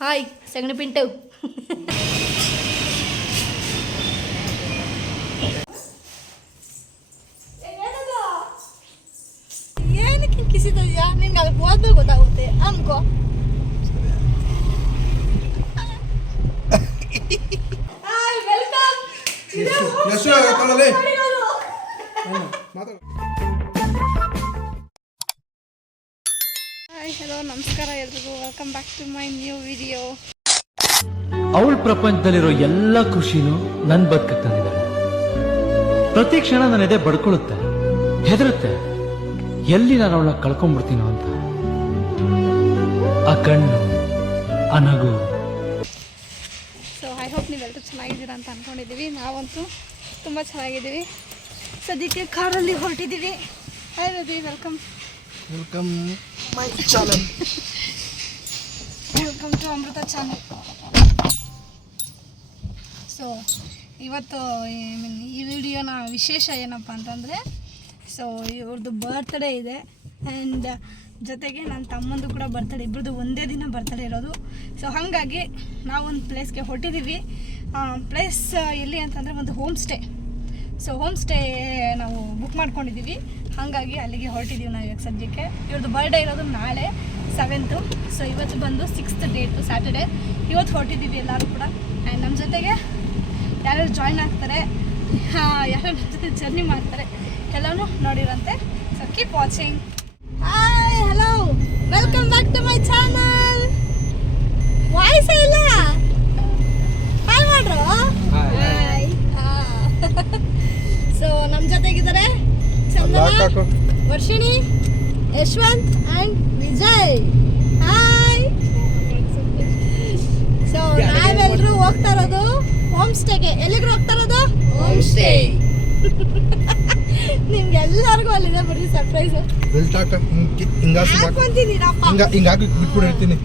Hi ಸಗಣಿ ಪಿಂಟು. ಏನಕ್ಕೆ ಕಿಸಿದಯ್ಯ ನಿನ್ಗೆ ಅಲ್ಲಿ ಹೋದ್ರೆ ಗೊತ್ತಾಗುತ್ತೆ. ಅನ್ಕೋ ಹಾಯ್ ವೆಲ್ಕಮ್ ಮಾತಾಡು. ಹಲೋ ನಮಸ್ಕಾರ ಎಲ್ರಿಗೂ. Welcome back to my new video ಅವಳ ಪ್ರಪಂಚದಲ್ಲಿರೋ ಎಲ್ಲ ಖುಷಿನೂ ನನ್ ಬದುಕಕ್ಕೆ ತಂದಿದ್ದಾಳೆ. ಪ್ರತಿ ಕ್ಷಣ ನನ್ನ ಎದೆ ಬಡ್ಕೊಳ್ಳುತ್ತೆ ಹೆದರುತ್ತೆ. ಎಲ್ಲಿ ನಾನು ಅವಳನ್ನ ಕಳ್ಕೊಂಡ್ಬಿಡ್ತೀನೋ ಅಂತ. ಆ ಕಣ್ಣು ಅನಗು ನಗು. ಸೊ ಐ ಹೋಪ್ ನೀವೆಲ್ಲರೂ ಚೆನ್ನಾಗಿದ್ದೀರಾ ಅಂತ ಅಂದ್ಕೊಂಡಿದ್ದೀವಿ ನಾವಂತೂ ತುಂಬ ಚೆನ್ನಾಗಿದ್ದೀವಿ. ಸದ್ಯಕ್ಕೆ ಕಾರಲ್ಲಿ ಹೊರಟಿದ್ದೀವಿ. Hi Ravi welcome welcome my channel. Welcome to Amrutha channel. So ಇವತ್ತು I mean, ಈ ವಿಡಿಯೋನ ವಿಶೇಷ ಏನಪ್ಪ ಅಂತಂದರೆ ಸೊ ಇವ್ರದ್ದು ಬರ್ತ್ಡೇ ಇದೆ. ಆ್ಯಂಡ್ ಜೊತೆಗೆ ನನ್ನ ತಮ್ಮಂದು ಕೂಡ ಬರ್ತಡೆ ಇಬ್ಬರದ್ದು ಒಂದೇ ದಿನ ಬರ್ತಡೇ ಇರೋದು. ಸೊ ಹಾಗಾಗಿ ನಾವೊಂದು ಪ್ಲೇಸ್ಗೆ ಹೊರಟಿದ್ದೀವಿ ಪ್ಲೇಸ್ ಎಲ್ಲಿ ಅಂತಂದರೆ ಒಂದು home stay so home stay ನಾವು ಬುಕ್ ಮಾಡ್ಕೊಂಡಿದ್ದೀವಿ ಹಾಗಾಗಿ ಅಲ್ಲಿಗೆ ಹೊರಟಿದ್ದೀವಿ ನಾವು ಇವಾಗ ಸದ್ಯಕ್ಕೆ. ಇವ್ರದ್ದು ಬರ್ಡೇ ಇರೋದು ನಾಳೆ ಸೆವೆಂತು ಸೊ ಇವತ್ತು ಬಂದು ಸಿಕ್ಸ್ತ್ ಡೇಟು ಸ್ಯಾಟರ್ಡೆ ಇವತ್ತು ಹೊರಟಿದ್ದೀವಿ ಎಲ್ಲರೂ ಕೂಡ. ಆ್ಯಂಡ್ ನಮ್ಮ ಜೊತೆಗೆ ಯಾರ್ಯಾರು ಜಾಯ್ನ್ ಆಗ್ತಾರೆ ಯಾರ್ಯಾರು ನಮ್ಮ ಜೊತೆ ಜರ್ನಿ ಮಾಡ್ತಾರೆ ಎಲ್ಲನೂ ನೋಡಿರಂತೆ. So keep watching hi hello welcome back to my channel voice ಇಲ್ಲ. ಹಾಯ್ ಮಾಡ್ರು? ಹಾಯ್ ಸೊ ನಮ್ಮ ಜೊತೆಗಿದ್ದಾರೆ Chandana Varshini Yashwanth and Vijay. Hi so ನಾವೆಲ್ಲರೂ ಹೋಗ್ತಾ ಇರೋದು ಹೋಮ್ ಸ್ಟೇಗೆ ಎಲ್ಲಿಗೂ ಹೋಗ್ತಾ ಇರೋದು? ಹೋಮ್ ಸ್ಟೇ ನಿಮ್ಗೆ ಎಲ್ಲರಿಗೂ ಅಲ್ಲಿದೆ ಬರ್ರಿ ಸರ್ಪ್ರೈಸ್ ಬೆಲ್ಟ್ ಹಾಕ ಹಿಂಗಾಸಿ ಹಾಕು ಹಾಕೊಂತೀನಿರಪ್ಪ ಹಿಂಗ ಹಿಂಗ ಹಾಕಿ ಬಿಟ್ಬಿಟ್ಟು ಹೇಳ್ತೀನಿ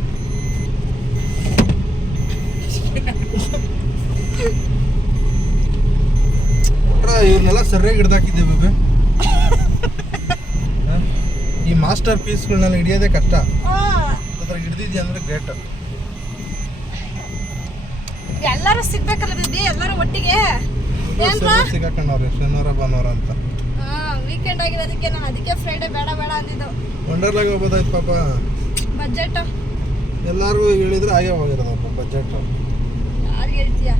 ಇವ್ರನ್ನೆಲ್ಲ ಸರಿಯಾಗಿ? ಈ ಮಾಸ್ಟರ್ ಪೀಸ್ಗಳನ್ನೆಲ್ಲ ಹಿಡಿಯೋದೇ ಕಷ್ಟ. ಅದ್ರ ಹಿಡ್ದಿದ್ಯಾ ಅಂದ್ರೆ ಗ್ರೇಟ್ ಎಲ್ಲರೂ ಸಿಗ್ಬೇಕಲ್ಲ ಬೇಬಿ ಎಲ್ಲರೂ ಒಟ್ಟಿಗೆ? ಏನ್ರ ಸಿಗಾಕೊಂಡವ್ರೆ ಶನಿವಾರ ಭಾನುವಾರ ಅಂತ. ವೀಕೆಂಡ್ ಆಗಿರೋದಕ್ಕೆ ನಾನು ಅದಕ್ಕೆ ಫ್ರೈಡೆ ಬೇಡ ಬೇಡ ಅಂದಿದ್ದು. ವಂಡರ್ಲಾಗ ಹೋಗ್ಬೋದಾಯ್ತು ಪಾಪ. ಬಜೆಟ್ ಎಲ್ಲರೂ ಹೇಳಿದ್ರೆ ಹಾಗೆ ಹೋಗಿರೋದಪ್ಪ ಬಜೆಟ್ ಯಾರು ಹೇಳ್ತೀಯಾ?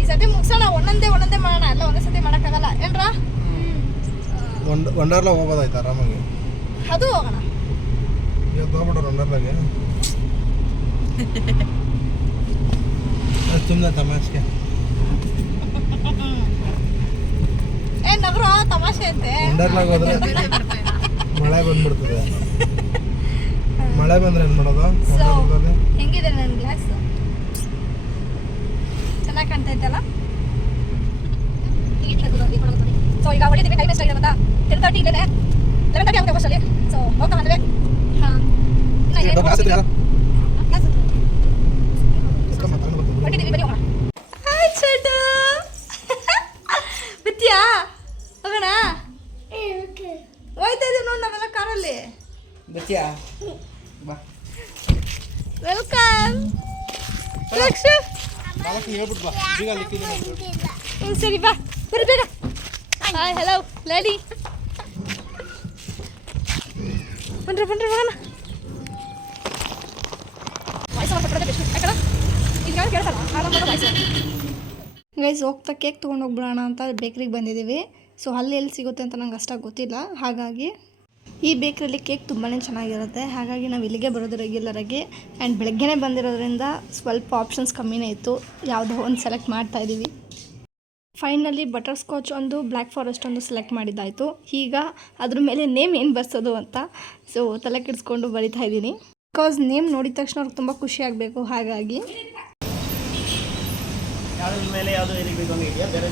ಈ ಸತಿ ಮುಗ್ಸೋಣ ಒಂದೊಂದೇ ಒಂದೊಂದೇ ಮಾಡೋಣ. ಎಲ್ಲ ಒಂದೇ ಸತಿ ಮಾಡೋಕ್ಕಾಗಲ್ಲ. ಏನ್ರಾ? ವಂಡ ವಂಡರ್ಲಾ ಹೋಗ್ಬೋದಾಯ್ತು ಆರಾಮಾಗಿ. ಅದು ಹೋಗೋಣ. ಸುಮ್ಮನೆ ತಮಾಷೆಗೆ. ಏ ನಗರು ತಮಾಷೆ ಅಂತೆ. ವಂಡರ್ಲಾಗ ಹೋದ್ರೆ ಮಳೆ ಬಂದ್ಬಿಡ್ತದೆ. ಮಳೆ ಬಂದ್ರೆ ಏನು ಮಾಡೋದು? ವಂಡರ್ಲಾದಲ್ಲಿ? ಹೆಂಗಿದೆ ನನ್ನ ಗ್ಲಾಸ್ ಚೆನ್ನಾಗಿ ಕಾಣ್ತಾ ಇದ್ದಲ್ಲ ಸೊ ಈಗ ಹೊಡಿತೀವಿ ಟೈಮ್ ಎಷ್ಟಾಗಿದೆ ಗೊತ್ತಾ ಟೆನ್ ತರ್ಟಿ ಇದ್ದೇನೆ ಲೆವೆನ್ ತರ್ಟಿ ಆಗುತ್ತೆ ಬಸ್ಸಲ್ಲಿ ಸೊ ಹೋಗ್ತಾ ಬಂದ್ರೆ ಹಾಂ ಇದು ಗ್ಲಾಸ್ ಇದೆ ಯಾರು? ಎತ್ಕೊಂಡ್ ಬಾ, ತಗೊಂಡ್ ಬರ್ತೀನಿ. ಹೊರಟಿದ್ದೀವಿ ಬರೀ ಹೋಗೋಣ ಹಾಯ್ ಚೋಟು ಬಿತ್ತೀಯಾ ಹೋಗೋಣ ಹೋಯ್ತಾ ಇದೀವಿ ನೋಡಿ ನಾವೆಲ್ಲ ಕಾರಲ್ಲಿ ಬಚ್ಚಿಯಾ ಬಾ ವೆಲ್ಕಮ್ ಲಕ್ಷು ಬಾಲಕಿ ಹೇಳ್ಬಿಟ್ಟು ಬಾ ಬೀಗ ಲಿಕ್ಕಿದೆ ನೋಡ್ಬಿಡು. ಹ್ಞೂ ಸರಿ ಬಾ ಬರ್ರಿ ಬೇಗ ಹಾಯ್ ಹಲೋ ಲೇಡಿ ಗೈಸ್ ಹೋಗ್ತಾ ಕೇಕ್ ತೊಗೊಂಡು ಹೋಗ್ಬಿಡೋಣ ಅಂತ ಬೇಕ್ರಿಗೆ ಬಂದಿದ್ದೀವಿ ಸೊ ಅಲ್ಲಿ ಎಲ್ಲಿ ಸಿಗುತ್ತೆ ಅಂತ ನಂಗೆ ಅಷ್ಟಾಗಿ ಗೊತ್ತಿಲ್ಲ. ಹಾಗಾಗಿ ಈ ಬೇಕ್ರಿಯಲ್ಲಿ ಕೇಕ್ ತುಂಬಾ ಚೆನ್ನಾಗಿರುತ್ತೆ. ಹಾಗಾಗಿ ನಾವು ಇಲ್ಲಿಗೆ ಬರೋದು ರೆಗ್ಯುಲರಾಗಿ ಆ್ಯಂಡ್ ಬೆಳಗ್ಗೆನೇ ಬಂದಿರೋದ್ರಿಂದ ಸ್ವಲ್ಪ ಆಪ್ಷನ್ಸ್ ಕಮ್ಮಿನೇ ಇತ್ತು. ಯಾವುದೋ ಒಂದು ಸೆಲೆಕ್ಟ್ ಮಾಡ್ತಾ ಇದ್ದೀವಿ ಫೈನಲಿ ಬಟರ್ ಸ್ಕಾಚ್ ಒಂದು ಬ್ಲ್ಯಾಕ್ ಫಾರೆಸ್ಟ್ ಒಂದು ಸೆಲೆಕ್ಟ್ ಮಾಡಿದ್ದಾಯಿತು. ಈಗ ಅದ್ರ ಮೇಲೆ ನೇಮ್ ಏನು ಬರ್ಸೋದು ಅಂತ ಸೊ ತಲೆ ಕೆಡಿಸ್ಕೊಂಡು ಬರಿತಾ ಇದ್ದೀನಿ ಬಿಕಾಸ್ ನೇಮ್ ನೋಡಿದ ತಕ್ಷಣ ಅವ್ರಿಗೆ ತುಂಬ ಖುಷಿ ಆಗಬೇಕು. ಹಾಗಾಗಿ ಯಾವ್ದ್ರ ಮೇಲೆ ಯಾವುದು ಏನಿಗೆ ಬೇಕು ಹಂಗೆ ಇದೆಯಾ? ಬೇರೆ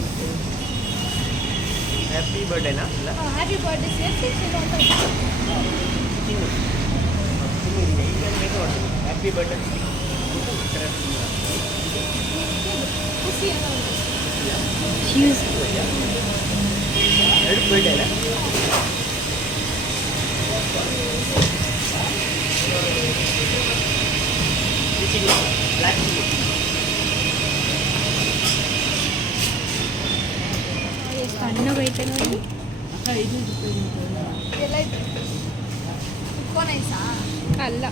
ಹ್ಯಾಪಿ ಬರ್ಡೇನಾ ಇಲ್ಲ. ಹ್ಯಾಪಿ ಬರ್ಡೇ ಸೇರಿಸಿ ತಿನ್ನು. ತಿನ್ನು ಈಗ ಬೇಕು ಮಾಡ್ತೀನಿ ಹ್ಯಾಪಿ ಬರ್ಡೇ ಖುಷಿ ಅನ್ನೋ ಎರಡು ಬರ್ಡೇ ಅಲ್ಲ? ಈಚೆಗೆ ಬ್ಲ್ಯಾಕ್ ಎಷ್ಟು ಹಣ್ಣುಗೈತೆ ನೋಡಿ ಅಲ್ಲ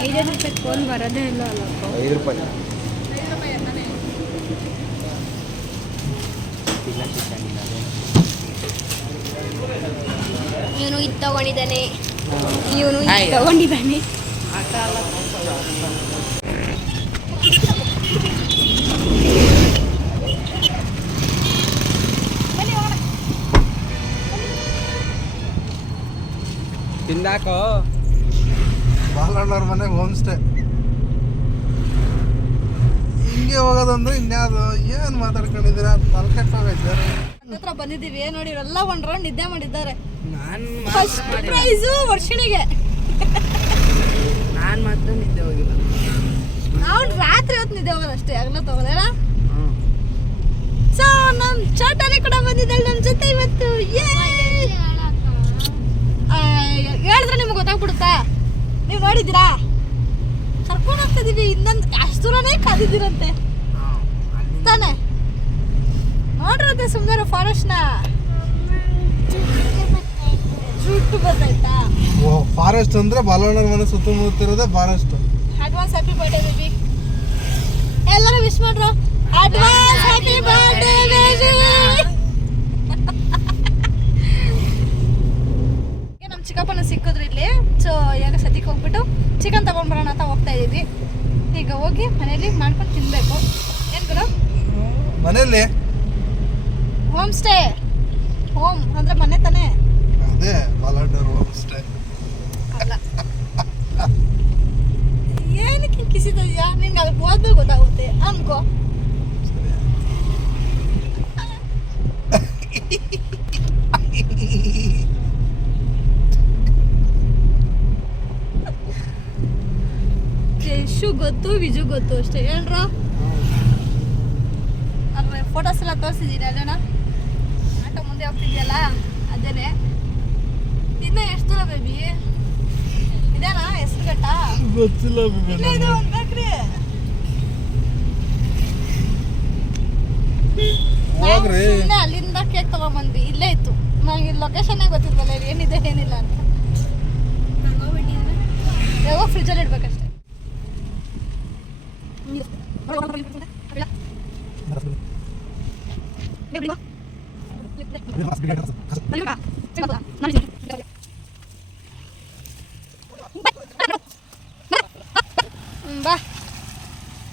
ಐದೈದು ರೂಪಾಯಿ ಫೋನ್ ಬರೋದೇ ಇಲ್ಲ ಅಲ್ಲ ಐದು ರೂಪಾಯಿ ಐದು ಇವನು ಇದು ತಗೊಂಡಿದ್ದಾನೆ. ಇವನು ತಗೊಂಡಿದ್ದಾನೆ ತಿಂದಾಕೋ ಬಾಲಣ್ಣವ್ರ ಮನೆ ಹೋಮ್ ಸ್ಟೇ ಹಿಂಗೆ ಹೋಗೋದಂದ್ರೆ ಇನ್ಯಾವುದು ಏನು ಮಾತಾಡ್ಕೊಂಡಿದ್ದೀರಾ? ತಲೆಕೆಟ್ಟು ಹೋಗೈತೆ ಹತ್ರ ಬಂದಿದ್ದೀವಿ ನೋಡಿ ಇವರೆಲ್ಲ ಒಂದು ರೌಂಡ್ ನಿದ್ದೆ ಮಾಡಿದ್ದಾರೆ. ನಾನು ಫಸ್ಟ್ ಪ್ರೈಸು ವರ್ಷಿಣಿಗೆ. ನಾನು ಮಾತ್ರ ನಿದ್ದೆ ಹೋಗಿಲ್ಲ. ನಾವು ರಾತ್ರಿ ಹೊತ್ತು ನಿದ್ದೆ ಹೋಗೋದು ಅಷ್ಟೇ ಆಗಲ ತಗೋದೇನ ಸೊ ನಮ್ಮ ಚಾಟಲ್ಲಿ ಕೂಡ ಬಂದಿದ್ದಾಳೆ ನಮ್ಮ ಜೊತೆ ಇವತ್ತು ಯೇ ಆ, ಹೇಳಿದ್ರೆ ನಿಮ್ಗೆ ಗೊತ್ತಾಗ್ಬಿಡುತ್ತಾ? ನೀವು ನೋಡಿದ್ದೀರಾ? ಕರ್ಕೊಂಡು ಹೋಗ್ತಾ ಇದೀವಿ ಇನ್ನೊಂದು ಅಷ್ಟು ದೂರನೇ ಕಾದಿದ್ದೀರಂತೆ. ತಾನೆ? ನೋಡ್ರಂತೆ ಸುಮ್ಮನೆ ಫಾರೆಸ್ಟ್ನ. ಜುಟ್ಟು ಬರ್ತಾಯ್ತಾ ಓ ಫಾರೆಸ್ಟ್ ಅಂದ್ರೆ ಬಾಲಣ್ಣನ ಮನೆ ಸುತ್ತಮುತ್ತಿರೋದೇ forest. Advance happy birthday baby ಎಲ್ಲರೂ ವಿಶ್ ಮಾಡ್ರು. ಅಡ್ವಾನ್ಸ್ ಹ್ಯಾಪಿ ಬರ್ಡೇ ಬೇಬಿ ನಮ್ಮ ಚಿಕ್ಕಪ್ಪನ ಸಿಕ್ಕಿದ್ರು ಇಲ್ಲಿ ಈಗ ಸದ್ಯಕ್ಕೆ ಹೋಗ್ಬಿಟ್ಟು ಚಿಕನ್ ತಗೊಂಡ್ಬರೋಣ ಅಂತ ಹೋಗ್ತಾ ಇದೀವಿ. ಈಗ ಹೋಗಿ ಮನೇಲಿ ಮಾಡ್ಕೊಂಡು ತಿನ್ಬೇಕು. ಏನು ಗುರು? ಮನೇಲಿ ಹೋಮ್ ಸ್ಟೇ ಹೋಮ್ ಅಂದ್ರೆ ಮನೆ ತಾನೇ? ಅದೇ ಹೋಮ್ ಸ್ಟೇ ಅಲ್ಲ. ಏನಕ್ಕೆ ಕಿಸಿದ್ಯಾ? ನಿನ್ಗೆ ಅದಕ್ಕೆ ಓದ್ಬೇಕು ಗೊತ್ತಾಗುತ್ತೆ. ಅನ್ಕೋ. ಗೊತ್ತು ವಿಜು ಗೊತ್ತು ಅಷ್ಟೇ. ಹೇಳ್ರ? ಫೋಟೋಸ್ ಎಲ್ಲ ತೋರಿಸಿದ್ದೀನಿ ಅದೇನ ಆಟೋ ಮುಂದೆ ಹೋಗ್ತಿದ್ಯಲ್ಲ ಅದೇನೆ ಇನ್ನ ಎಷ್ಟು ದೂರ ಬೇಬಿ ಇದೇನಾ ಹೆಸರು ಘಟ್ಟ ಗೊತ್ತಿಲ್ಲ ಇಲ್ಲೇ ಇದೆ ಒಂದು ಬೇಕ್ರಿ. ಹೋಗ್ರಿ. ಸುಮ್ಮನೆ ಅಲ್ಲಿಂದ ಕೇಕ್ ತಗೊಂಬಂದ್ವಿ. ಇಲ್ಲೇ ಇತ್ತು. ನಂಗೆ ಲೊಕೇಶನ್ನೇ ಗೊತ್ತಿಲ್ವಲ್ಲ ಇಲ್ಲಿ ಏನಿದೆ ಏನಿಲ್ಲ ಅಂತ. ಯಾವಾಗ ಫ್ರಿಜ್ಜಲ್ಲಿ ಇಡ್ಬೇಕಷ್ಟೇ?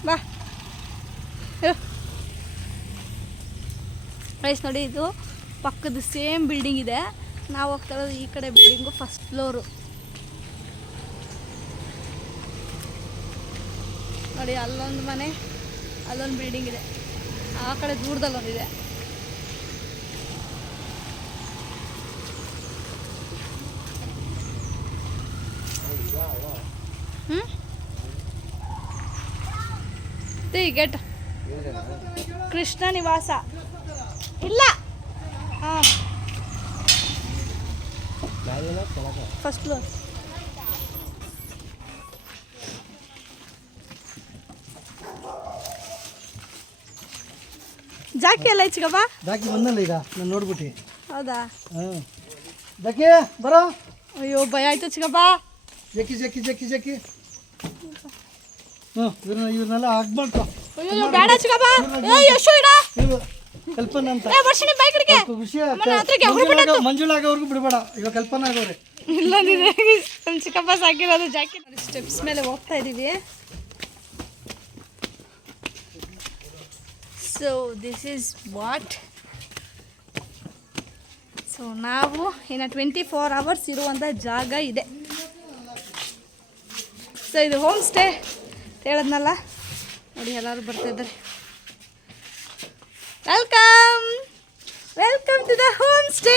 ಬಾ ಪ್ರೈಸ್ ನೋಡಿ ಇದು ಪಕ್ಕದ ಸೇಮ್ ಬಿಲ್ಡಿಂಗ್ ಇದೆ. ನಾವು ಹೋಗ್ತಾ ಇರೋದು ಈ ಕಡೆ ಬಿಲ್ಡಿಂಗು ಫಸ್ಟ್ ಫ್ಲೋರು ನೋಡಿ, ಅಲ್ಲೊಂದು ಮನೆ, ಅಲ್ಲೊಂದು ಬಿಲ್ಡಿಂಗ್ ಇದೆ. ಆ ಕಡೆ ದೂರದಲ್ಲಿ ಒಂದಿದೆ ಗೆಟ್ ಕೃಷ್ಣ ನಿವಾಸ. ಇಲ್ಲ. ಹಾಂ. ಫಸ್ಟ್ ಫ್ಲೋರ್ ಜಾಕಿ ಎಲ್ಲ ಹೆಚ್ಚಿಗಪ್ಪ? ಜಾಕಿ ಬಂದಲ್ಲ ಈಗ ನಾನು ನೋಡ್ಬಿಟ್ಟು. ಹೌದಾ? ಹ್ಞೂ ಜಾಕಿ ಬರೋ. ಅಯ್ಯೋ ಭಯ ಆಯ್ತು ಚಿಕ್ಕಪ್ಪ ಜಕ್ಕಿ ಜಕ್ಕಿ ಜಕ್ಕಿ ಜಕ್ಕಿ. ಹ್ಞೂ ಇವ್ರನ್ನ ಇವ್ರನ್ನೆಲ್ಲ ಆಗ್ಬಾರ್ದು ಅಯ್ಯೋ ಬೇಡ ಚಿಕ್ಕಪ್ಪ ಏ ಯಶು ಇಡ ಇವರು ಕಲ್ಪನಾ ಅಂತ. ಏ ವರ್ಷಿಣಿ ಬೈಕ್ ಹಿಡಿಕೆ. ಖುಷಿ ಅಮ್ಮನ ಹತ್ರಕ್ಕೆ ಹುಡುಗ್ಬಿಟ್ಟು. ಮಂಜುಳಾ ಆಗೋವರೆಗೂ ಬಿಡಬೇಡ. ಇವಾಗ ಕಲ್ಪನಾ ಆಗೋರೆ ಇಲ್ಲ ನೀನು. ನಮ್ಮ ಚಿಕ್ಕಪ್ಪ ಸಾಕಿರೋದು ಜಾಕಿ. ಸ್ಟೆಪ್ಸ್ ಮೇಲೆ ಹೋಗ್ತಾ ಇದ್ದೀವಿ so this is what so ನಾವು ಇನ್ನು ಟ್ವೆಂಟಿ ಫೋರ್ ಅವರ್ಸ್ ಇರುವಂಥ ಜಾಗ ಇದೆ. ಸೊ ಇದು ಹೋಮ್ ಸ್ಟೇ ಹೇಳದ್ನಲ್ಲ? ನೋಡಿ, ಎಲ್ಲರೂ ಬರ್ತಾಯಿದ್ದಾರೆ welcome welcome to the home stay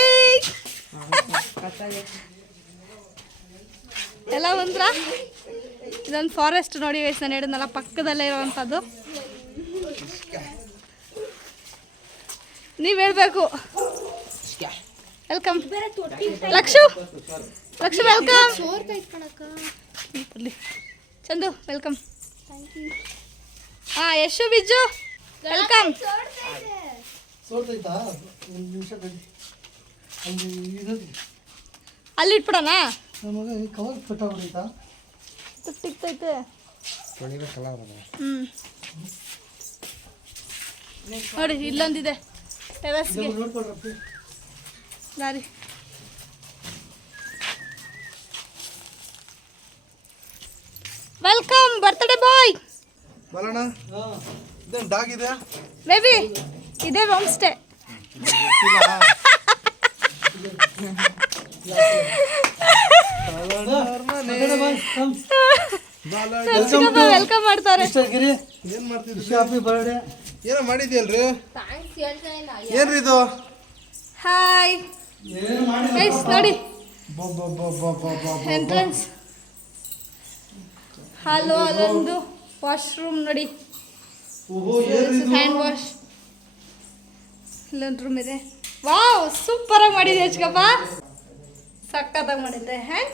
ಎಲ್ಲ ಬಂದ್ರ ಇದೊಂದು ಫಾರೆಸ್ಟ್ ನೋಡಿ ನಾನು ಹೇಳಿದ್ನಲ್ಲ, ಪಕ್ಕದಲ್ಲೇ ಇರುವಂಥದ್ದು ನೀವು ಹೇಳ್ಬೇಕು. Welcome Lakshu. Lakshu welcome Chandu welcome ಹಾ ಯಶು ಬಿಜ್ಜು ವೆಲ್ಕಮ್ ಅಲ್ಲಿ ಇಟ್ಬಿಡೋಣ? ಸಿಕ್ತೈತೆ ಹ್ಞೂ ನೋಡಿ ಇಲ್ಲೊಂದಿದೆ. ಟೆರಸ್ಗೆ ದಾರಿ ವೆಲ್ಕಮ್ ಬರ್ತ್ಡೇ ಬಾಯ್ ಬರೋಣ ಹಾಂ. ಇದೇನು ಡಾಗ್ ಇದೆ ಬೇಬಿ ಇದೇ ಹೋಮ್ ಸ್ಟೇ ವೆಲ್ಕಮ್ ಮಾಡ್ತಾರೆ. ಏನು ಮಾಡ್ತಿದ್ರಿ? ಹ್ಯಾಪಿ ಬರ್ಡೇ ಏನೋ ಮಾಡಿದ್ಯಲ್ರಿ? ಏನ್ರಿ ಇದು? ಹಾಯ್ ಗೈಸ್ ನೋಡಿ. ಎಂಟ್ರೆನ್ಸ್ ಹಲೋ ಅದೊಂದು ವಾಶ್ರೂಮ್ ನೋಡಿ. ಓಹೋ ಏನ್ರಿ ಹ್ಯಾಂಡ್ ವಾಶ್ ಇಲ್ಲೊಂದು ರೂಮ್ ಇದೆ. ವಾವ್ ಸೂಪರಾಗಿ ಮಾಡಿದೆ ಹೆಚ್ಕಪ್ಪ ಸಕ್ಕತ್ತಾಗಿ ಮಾಡಿದ್ದೆ. ಹ್ಯಾಂಡ್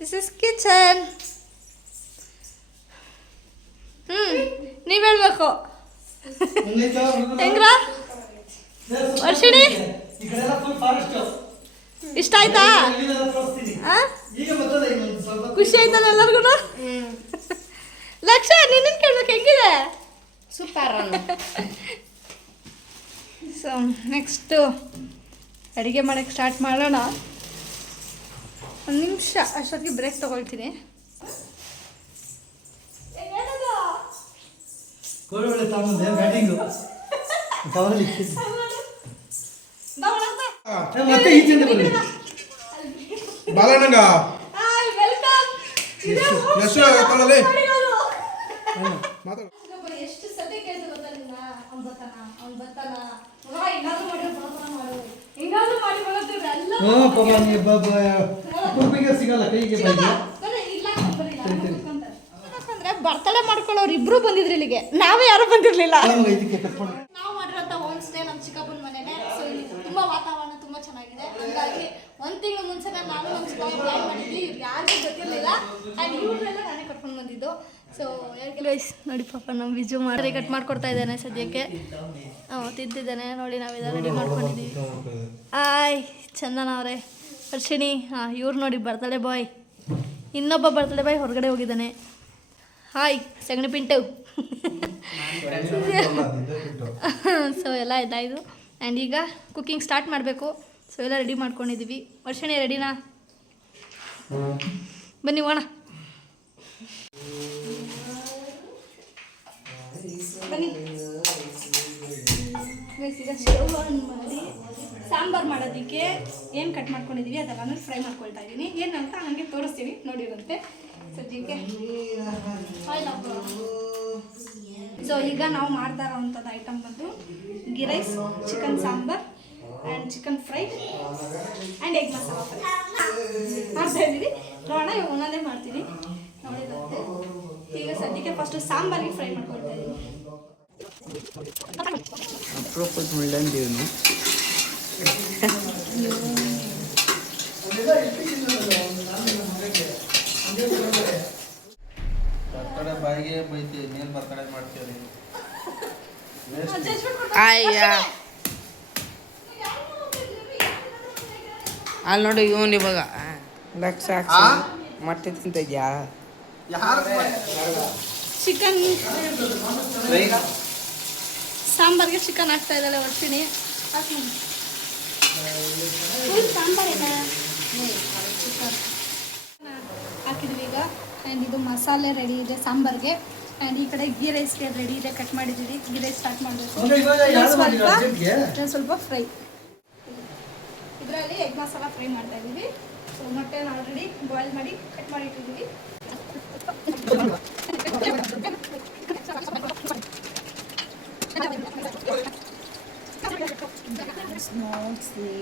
ದಿಸ್ ಇಸ್ ಕಿಚನ್ ಹ್ಞೂ ನೀವು ಹೇಳ್ಬೇಕು? ಹೆಂಗ್ರ ವರ್ಷಿಣಿ? ಇಷ್ಟ ಆಯ್ತಾ? ಖುಷಿ ಆಯ್ತಲ್ಲ ಎಲ್ಲರಿಗೂ ಲಕ್ಷ ನಿನ್ನ ಕೇಳ್ಬೇಕು ಹೆಂಗಿದೆ? ಸೂಪರ್ ಸೊ ನೆಕ್ಸ್ಟು ಅಡುಗೆ ಮಾಡೋಕ್ಕೆ ಸ್ಟಾರ್ಟ್ ಮಾಡೋಣ. ಒಂದು ನಿಮಿಷ ಅಷ್ಟೊತ್ತಿಗೆ ಬ್ರೇಕ್ ತೊಗೊಳ್ತೀನಿ. ಕೋಳಿ ಒಳ್ಳೆ ತಗೊಂಡೆ ಬ್ಯಾಟಿಂಗು ಕವರಲ್ಲಿ ಮತ್ತೆ ಈಚೆಂದ ಬನ್ನಿ. ಬಾಲಣ್ಣಂಗ. ಎಷ್ಟು ತಗೊಳ್ಳಲಿ ಮಾತಾಡ. ಎಷ್ಟು ಸತಿ ಕೇಳ್ತು ಗೊತ್ತಾ ನಿನ್ನ ಅವ್ನು ಬರ್ತಾನ ಅವ್ನು ಬರ್ತಾನ. ಮಗ ಹಿಂಗಾದ್ರೂ ಮಾಡಿ ಬರ್ತಾನ ಮಾಡು. ಹಿಂಗಾದ್ರೂ ಮಾಡಿ ಬರೋದಿಲ್ಲ ಎಲ್ಲ ಹ್ಞೂ ಪಾಪ ನೀ ಕುರುಪಿಗೆ ಸಿಗಲ್ಲ ಕೈಗೆ ಬಾಯಿಗೆ ಬರ್ತಡೇ ಮಾಡ್ಕೊಳ್ಳೋರು ಇಬ್ರು ಬಂದಿದ್ರು ಇಲ್ಲಿಗೆ. ನಾವೇ ಯಾರು ಬಂದಿರಲಿಲ್ಲ. ನಾವು ಮಾಡಿರೋಂಥ ಹೋಮ್ ಸ್ಟೇ ನಮ್ಮ ಚಿಕ್ಕಪ್ಪನ ಮನೆನೇ. ಸೊ ಇಲ್ಲಿ ತುಂಬ ವಾತಾವರಣ ತುಂಬ ಚೆನ್ನಾಗಿದೆ. ಹಾಗಾಗಿ ಒಂದು ತಿಂಗಳು ಮುಂಚೆನೇ ನಾನು ನಮ್ಮ ಚಿಕ್ಕಪ್ಪ ಪ್ಲ್ಯಾನ್ ಮಾಡಿದ್ವಿ. ಇವ್ರು ಯಾರಿಗೂ ಗೊತ್ತಿರಲಿಲ್ಲ. ಆ್ಯಂಡ್ ಇವ್ರನ್ನೆಲ್ಲ ನಾನೇ ಕರ್ಕೊಂಡು ಬಂದಿದ್ದು. ಸೊ ಗೈಸ್ ನೋಡಿ ಪಾಪ ನಮ್ಮ ವಿಜು ಮಾಡಿ ಕಟ್ ಮಾಡ್ಕೊಡ್ತಾ ಇದ್ದಾನೆ ಸದ್ಯಕ್ಕೆ. ಹಾಂ ತಿಂತಿದ್ದಾನೆ ನೋಡಿ ನಾವೆಲ್ಲ ರೆಡಿ ಮಾಡ್ಕೊಂಡಿದ್ದೀವಿ ಆಯ್ ಚಂದನ ಅವರೇ. ಅರ್ಶಿಣಿ ಹಾಂ ಇವ್ರು ನೋಡಿ ಬರ್ತಡೇ ಬಾಯ್ ಇನ್ನೊಬ್ಬ ಬರ್ತಡೇ ಬಾಯ್ ಹೊರಗಡೆ ಹೋಗಿದ್ದಾನೆ. ಹಾಯ್, ಸಗಣಿ ಪಿಂಟು. ಸೊ ಎಲ್ಲ ಇದಾಯಿತು ಆ್ಯಂಡ್ ಈಗ ಕುಕ್ಕಿಂಗ್ ಸ್ಟಾರ್ಟ್ ಮಾಡಬೇಕು. ಸೊ ಎಲ್ಲ ರೆಡಿ ಮಾಡ್ಕೊಂಡಿದ್ದೀವಿ ವರ್ಷಣೆ ರೆಡಿನಾ ಬನ್ನಿ ಓಣ ಬನ್ನಿ. ಸಾಂಬಾರು ಮಾಡೋದಕ್ಕೆ ಏನು ಕಟ್ ಮಾಡ್ಕೊಂಡಿದ್ದೀವಿ ಅದೆಲ್ಲ ಫ್ರೈ ಮಾಡ್ಕೊಳ್ತಾ ಇದ್ದೀನಿ ಏನಂತ ಹಂಗೆ ತೋರಿಸ್ತೀವಿ, ನೋಡಿರಂತೆ. ಸದ್ಯಕ್ಕೆ ಆಯಿಲ್ ಸೊ ಈಗ ನಾವು ಮಾಡ್ತಾ ಇರೋವಂಥದ್ದು ಐಟಮ್ ಬಂದು ghee rice chicken sambar and chicken fry and egg masala fry ಮಾಡ್ತಾ ಇದ್ದೀವಿ. ನೋಡೋಣ ಇವಾಗ ಒಂದೊಂದೇ ಮಾಡ್ತೀನಿ. ನೋಡಿದಂತೆ ಈಗ ಸದ್ಯಕ್ಕೆ ಫಸ್ಟು ಸಾಂಬಾರಿಗೆ ಫ್ರೈ ಮಾಡ್ಕೊಳ್ತಾ ಇದ್ದೀನಿ. ಅಪ್ರೂಪದ ಮುಳ್ಳಂದಿವನು ಬರ್ತಡೆ ಬಾಯಿಗೆ ಬೈತಿ ನೀನು ಬರ್ತಡೆ ಮಾಡ್ತೀರಿ. ಅಯ್ಯ. ಅಲ್ಲಿ ನೋಡಿ ಇವನ್ ಇವಾಗ. ಲಕ್ಷ ಮೊಟ್ಟೆ ತಿಂತಿದ್ಯಾ? ಚಿಕನ್ ಸಾಂಬಾರ್ಗೆ ಚಿಕನ್ ಹಾಕ್ತಾ ಇದ್ದಾಳೆ ಹೊರ್ತೀನಿ ಸಾಂಬಾರ್ ಹಾಕಿದ್ವಿ ಈಗ ಆ್ಯಂಡ್ ಇದು ಮಸಾಲೆ ರೆಡಿ ಇದೆ ಸಾಂಬಾರ್ಗೆ. ಆ್ಯಂಡ್ ಈ ಕಡೆ ಗೀ ರೈಸ್ಗೆ ರೆಡಿ ಇದೆ ಕಟ್ ಮಾಡಿದ್ದೀವಿ. ಗೀ ರೈಸ್ ಸ್ಟಾರ್ಟ್ ಮಾಡಬೇಕು. ಸ್ವಲ್ಪ ಫ್ರೈ ಇದರಲ್ಲಿ ಎಗ್ ಮಸಾಲ ಫ್ರೈ ಮಾಡ್ತಾ ಇದ್ದೀವಿ. ಸೊ ಮೊಟ್ಟೆನ ಆಲ್ರೆಡಿ ಬಾಯ್ಲ್ ಮಾಡಿ ಕಟ್ ಮಾಡಿ ಇಟ್ಟಿದ್ದೀವಿ ಹೆಸ್ರು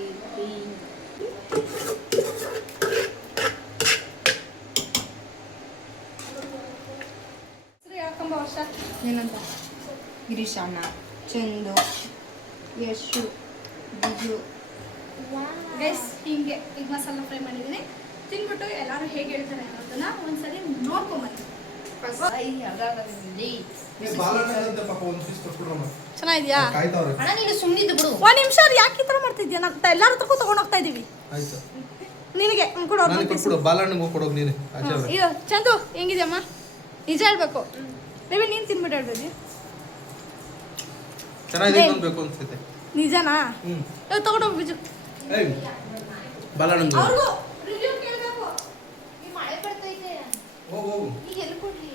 ಏನಂತ? ಅಣ್ಣ ಚಂದು ಯಶು ಬಿಜು. ಗೈಸ್ ಹಿಂಗೆ ಈಗ ಮಸಾಲ ಫ್ರೈ ಮಾಡಿದ್ದೀನಿ ತಿನ್ಬಿಟ್ಟು ಎಲ್ಲರೂ ಹೇಗೆ ಹೇಳ್ತಾರೆ ಅನ್ನೋದನ್ನ ಒಂದ್ಸರಿ ನೋಡ್ಕೊಂಬನ್ನಿ ಚೆನ್ನಾಗಿದ್ಯಾ? ಬಿಡು. ಒಂದ್ ನಿಮಿಷ ಯಾಕೆ ಈ ಥರ ಮಾಡ್ತಿದ್ಯಾ? ನಾವು ಎಲ್ಲಾರ ತಗೊಂಡ್ ಹೋಗ್ತಾ ಇದೀವಿ. ನಿನಗೆ ಕೊಡು ಚಂದು ಹೆಂಗಿದ್ಯಮ್ಮ? ನಿಜ ಹೇಳ್ಬೇಕು. ನೀವು ನೀನು ತಿನ್ಬಿಟ್ಟು ಹೇಳ್ಬೇಡಿ ಚೆನ್ನಾಗಿದೆ ಅನ್ಸುತ್ತೆ. ನಿಜನಾ? ಏ ತಗೊಂಡೋಗಿ ಬಿಜು. ಅವ್ರಿಗೂ ರಿವ್ಯೂ ಕೇಳಬೇಕು. ಮಳೆ ಬರ್ತೈತೆ ಹೋಗು ಹೋಗು. ಈಗ ಎಲ್ಲಿ ಕೊಡ್ಲಿ?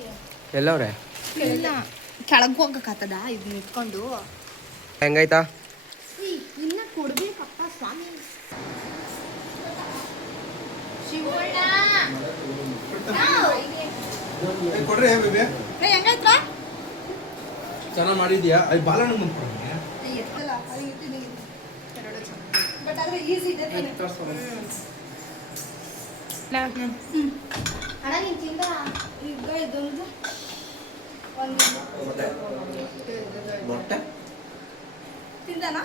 ಎಲ್ಲವ್ರೆ? ಇಲ್ಲ. ಕೆಳಗೆ ಇಟ್ಕೊಂಡು. ಹೆಂಗಾಯ್ತಾ? ಇನ್ನ ಕೊಡ್ಬೇಕಪ್ಪ ಸ್ವಾಮಿ. ಶಿವಣ್ಣ. ಕೊಡ್ರಿ ಬೇಬಿ. ಏ ಹೆಂಗಾಯ್ತಾ ಚೆನ್ನಾಗಿ ಮಾಡಿದ್ಯಾ? ಅದು ಬಾಲಣ್ಣ ಮುಂದೆ ಕೊಡು ಬಟ್ ಆದರೆ ಈಸಿ ಇದೆ. ಅಣ್ಣ ನೀನ್ ತಿಂದ ಈಗ ಇದೊಂದು ಒಂದು. ತಿಂದಾನಾ?